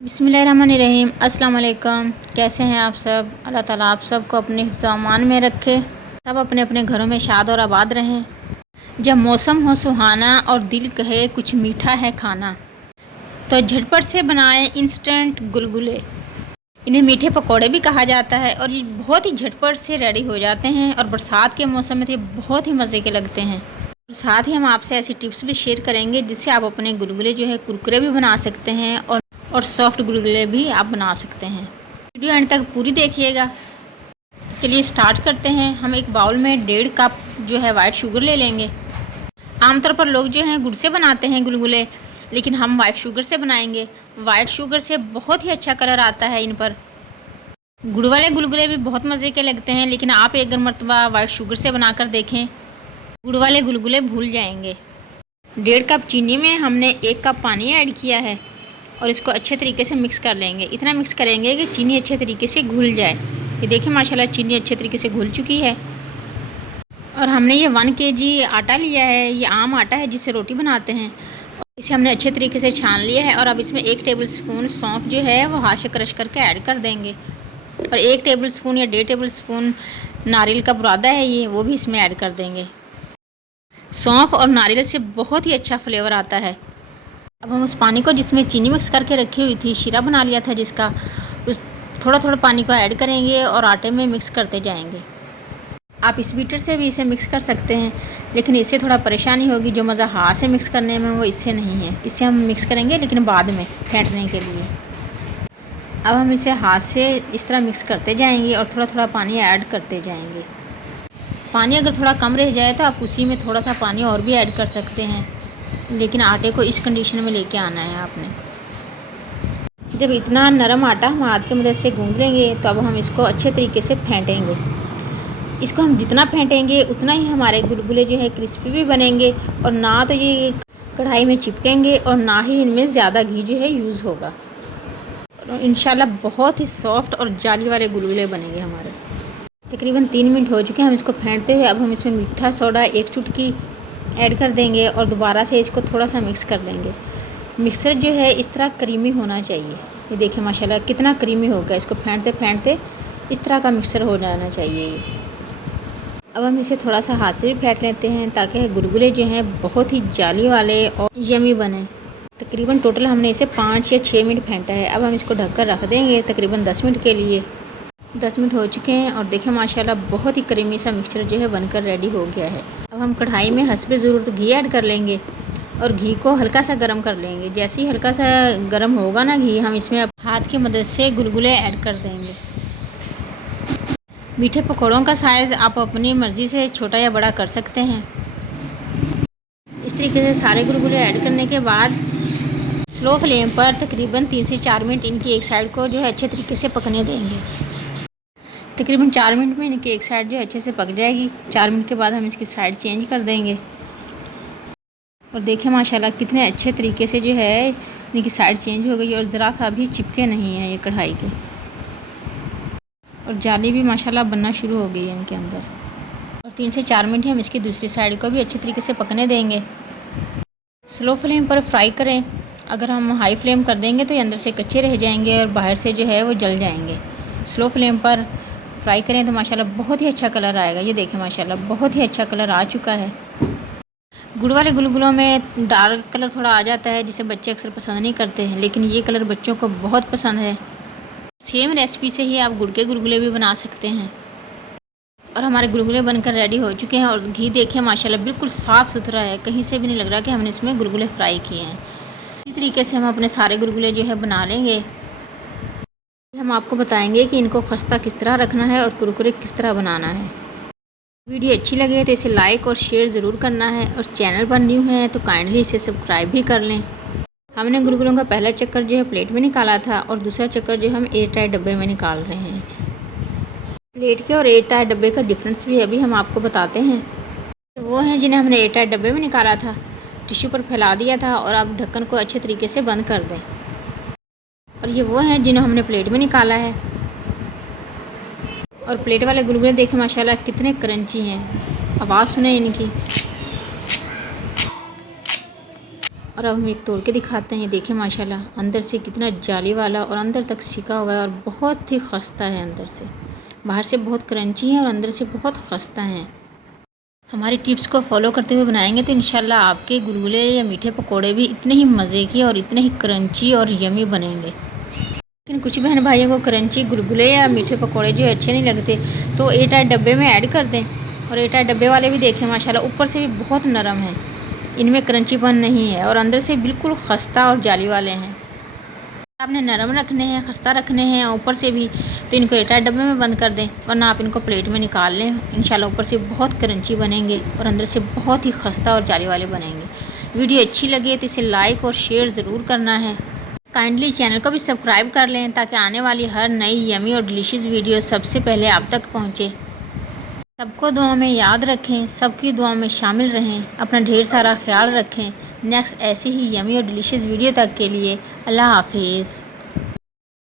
बिस्मिल्लाहिर्रहमानिर्रहीम। अस्सलाम वालेकुम। कैसे हैं आप सब? अल्लाह ताला आप सबको अपने सामान में रखे, सब अपने अपने घरों में शाद और आबाद रहें। जब मौसम हो सुहाना और दिल कहे कुछ मीठा है खाना, तो झटपट से बनाएं इंस्टेंट गुलगुले। इन्हें मीठे पकोड़े भी कहा जाता है और ये बहुत ही झटपट से रेडी हो जाते हैं और बरसात के मौसम में तो ये बहुत ही मज़े के लगते हैं। साथ ही हम आपसे ऐसी टिप्स भी शेयर करेंगे जिससे आप अपने गुलगुले जो है कुरकुरे भी बना सकते हैं और सॉफ्ट गुलगुले भी आप बना सकते हैं। वीडियो एंड तक पूरी देखिएगा। तो चलिए स्टार्ट करते हैं। हम एक बाउल में 1.5 कप जो है वाइट शुगर ले लेंगे। आमतौर पर लोग जो हैं गुड़ से बनाते हैं गुलगुले, लेकिन हम वाइट शुगर से बनाएंगे। वाइट शुगर से बहुत ही अच्छा कलर आता है इन पर। गुड़ वाले गुलगुले भी बहुत मज़े के लगते हैं, लेकिन आप एक मरतबा वाइट शुगर से बनाकर देखें, गुड़ वाले गुलगुले भूल जाएंगे। 1.5 कप चीनी में हमने 1 कप पानी ऐड किया है और इसको अच्छे तरीके से मिक्स कर लेंगे। इतना मिक्स करेंगे कि चीनी अच्छे तरीके से घुल जाए। ये देखिए माशाल्लाह चीनी अच्छे तरीके से घुल चुकी है। और हमने ये 1 kg आटा लिया है। ये आम आटा है जिससे रोटी बनाते हैं। इसे हमने अच्छे तरीके से छान लिया है और अब इसमें 1 टेबलस्पून सौंफ जो है वो हाथ से क्रश करके ऐड कर देंगे और 1 टेबलस्पून या 1.5 टेबलस्पून नारियल का बुरादा है ये, वो भी इसमें ऐड कर देंगे। सौंफ और नारियल से बहुत ही अच्छा फ्लेवर आता है। अब हम उस पानी को जिसमें चीनी मिक्स करके रखी हुई थी, शीरा बना लिया था जिसका, उस थोड़ा थोड़ा पानी को ऐड करेंगे और आटे में मिक्स करते जाएंगे। आप इस बीटर से भी इसे मिक्स कर सकते हैं, लेकिन इससे थोड़ा परेशानी होगी। जो मज़ा हाथ से मिक्स करने में वो इससे नहीं है। इससे हम मिक्स करेंगे लेकिन बाद में फेंटने के लिए। अब हम इसे हाथ से इस तरह मिक्स करते जाएंगे और थोड़ा थोड़ा पानी ऐड करते जाएंगे। पानी अगर थोड़ा कम रह जाए तो आप उसी में थोड़ा सा पानी और भी ऐड कर सकते हैं, लेकिन आटे को इस कंडीशन में लेके आना है आपने। जब इतना नरम आटा हम हाथ की मदद से गूंद लेंगे तो अब हम इसको अच्छे तरीके से फेंटेंगे। इसको हम जितना फेंटेंगे उतना ही हमारे गुलगुले जो है क्रिस्पी भी बनेंगे और ना तो ये कढ़ाई में चिपकेंगे और ना ही इनमें ज़्यादा घी जो है यूज़ होगा। और इंशाल्लाह बहुत ही सॉफ्ट और जाली वाले गुलगुले बनेंगे हमारे। तकरीबन 3 मिनट हो चुके हैं हम इसको फेंटते हुए। अब हम इसमें मीठा सोडा 1 चुटकी ऐड कर देंगे और दोबारा से इसको थोड़ा सा मिक्स कर लेंगे। मिक्सर जो है इस तरह क्रीमी होना चाहिए। ये देखिए माशाल्लाह कितना क्रीमी हो गया। इसको फेंटते फेंटते इस तरह का मिक्सर हो जाना चाहिए ये। अब हम इसे थोड़ा सा हाथ से भी फेंट लेते हैं ताकि गुलगुले जो हैं बहुत ही जाली वाले और यमी बने। तकरीबन टोटल हमने इसे 5 या 6 मिनट फेंटा है। अब हम इसको ढककर रख देंगे तकरीबन 10 मिनट के लिए। 10 मिनट हो चुके हैं और देखिए माशाल्लाह बहुत ही क्रीमी सा मिक्सचर जो है बनकर रेडी हो गया है। अब हम कढ़ाई में हस्बे ज़रूरत घी ऐड कर लेंगे और घी को हल्का सा गर्म कर लेंगे। जैसे ही हल्का सा गर्म होगा ना घी, हम इसमें हाथ की मदद से गुलगुले ऐड कर देंगे। मीठे पकौड़ों का साइज़ आप अपनी मर्ज़ी से छोटा या बड़ा कर सकते हैं। इस तरीके से सारे गुलगुले ऐड करने के बाद स्लो फ्लेम पर तकरीबन 3 से 4 मिनट इनकी एक साइड को जो है अच्छे तरीके से पकने देंगे। तकरीबन 4 मिनट में इनकी एक साइड जो अच्छे से पक जाएगी। 4 मिनट के बाद हम इसकी साइड चेंज कर देंगे और देखिए माशाल्लाह कितने अच्छे तरीके से जो है इनकी साइड चेंज हो गई और ज़रा सा भी चिपके नहीं हैं ये कढ़ाई के। और जाली भी माशाल्लाह बनना शुरू हो गई है इनके अंदर। और 3 से 4 मिनट हम इसकी दूसरी साइड को भी अच्छे तरीके से पकने देंगे। स्लो फ्लेम पर फ्राई करें। अगर हम हाई फ्लेम कर देंगे तो ये अंदर से कच्चे रह जाएंगे और बाहर से जो है वो जल जाएंगे। स्लो फ्लेम पर फ्राई करें तो माशाल्लाह बहुत ही अच्छा कलर आएगा। ये देखें माशाल्लाह बहुत ही अच्छा कलर आ चुका है। गुड़ वाले गुलगुलों में डार्क कलर थोड़ा आ जाता है जिसे बच्चे अक्सर पसंद नहीं करते हैं, लेकिन ये कलर बच्चों को बहुत पसंद है। सेम रेसिपी से ही आप गुड़ के गुलगुले भी बना सकते हैं। और हमारे गुलगुले बनकर रेडी हो चुके हैं और घी देखिए माशाल्लाह बिल्कुल साफ़ सुथरा है। कहीं से भी नहीं लग रहा कि हमने इसमें गुलगुले फ्राई किए हैं। इसी तरीके से हम अपने सारे गुलगुले जो है बना लेंगे। हम आपको बताएंगे कि इनको खस्ता किस तरह रखना है और कुरकुरे किस तरह बनाना है। वीडियो अच्छी लगे तो इसे लाइक और शेयर ज़रूर करना है और चैनल पर न्यू है तो काइंडली इसे सब्सक्राइब भी कर लें। हमने गुलगुलों का पहला चक्कर जो है प्लेट में निकाला था और दूसरा चक्कर जो हम एयर टाइट डब्बे में निकाल रहे हैं। प्लेट के और एयर टाइट डब्बे का डिफरेंस भी अभी हम आपको बताते हैं। वो हैं जिन्हें हमने एयर टाइट डब्बे में निकाला था, टिश्यू पर फैला दिया था और आप ढक्कन को अच्छे तरीके से बंद कर दें। और ये वो हैं जिन्हें हमने प्लेट में निकाला है। और प्लेट वाले गुलगुले देखें माशाल्लाह कितने क्रंची हैं। आवाज़ सुने इनकी। और अब हम एक तोड़ के दिखाते हैं। ये देखें माशाल्लाह अंदर से कितना जाली वाला और अंदर तक सिका हुआ है और बहुत ही खस्ता है। अंदर से, बाहर से बहुत क्रंची है और अंदर से बहुत खस्ता है। हमारी टिप्स को फॉलो करते हुए बनाएंगे तो इंशाल्लाह आपके गुलगुले या मीठे पकोड़े भी इतने ही मज़े के और इतने ही क्रंची और यमी बनेंगे। लेकिन कुछ बहन भाइयों को क्रंची गुलगुले या मीठे पकोड़े जो अच्छे नहीं लगते तो एयरटाइट डब्बे में ऐड कर दें। और एयरटाइट डब्बे वाले भी देखें माशाल्लाह ऊपर से भी बहुत नरम है, इनमें क्रंचीपन नहीं है और अंदर से बिल्कुल खस्ता और जाली वाले हैं। आपने नरम रखने हैं, खस्ता रखने हैं ऊपर से भी तो इनको एयरटाइट डब्बे में बंद कर दें, वरना आप इनको प्लेट में निकाल लें। इंशाल्लाह ऊपर से बहुत क्रंची बनेंगे और अंदर से बहुत ही खस्ता और जाली वाले बनेंगे। वीडियो अच्छी लगे तो इसे लाइक और शेयर ज़रूर करना है। काइंडली चैनल को भी सब्सक्राइब कर लें ताकि आने वाली हर नई यमी और डिलीशियस वीडियो सबसे पहले आप तक पहुँचे। सबको दुआ में याद रखें, सबकी दुआ में शामिल रहें, अपना ढेर सारा ख्याल रखें। नेक्स्ट ऐसी ही यमी और डिलीशियस वीडियो तक के लिए अल्लाह हाफिज़।